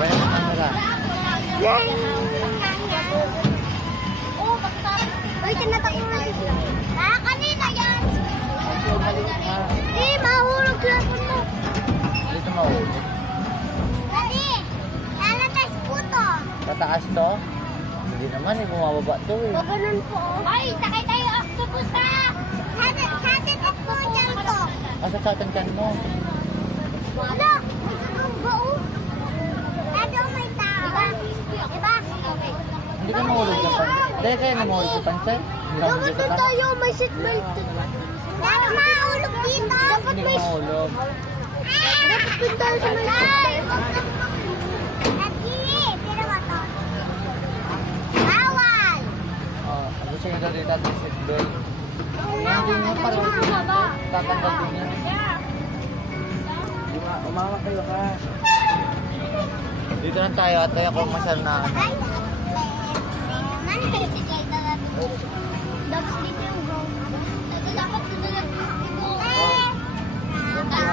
Sabay na camera. Ay, tinatakot na sila. Kanina yan. Mahulog cellphone mo. Dito mahulog. Dali, lalatas po to. Tataas to? Hindi naman eh, bumababa to eh. Ganun po. Ay, sakay tayo octopus na. Satin at po dyan to. Asa sa atin kan mo? Wala, ang bao. Lalo may tao. Diba? Hindi ka mahulog sa pansay. Dahil kayo na mahulog sa pansay. Dapat na tayo, may seatbelt. Dapat mahulog dito. Dapat Hindi ka may... mahulog. Dapat dun tayo sa may seatbelt. Pero ba to? Bawal. Gusto nyo daw dito at seatbelt. Hindi nyo parang tatanggal din yan. Umawa kayo ka. Dito lang tayo at tayo kung masal na ano.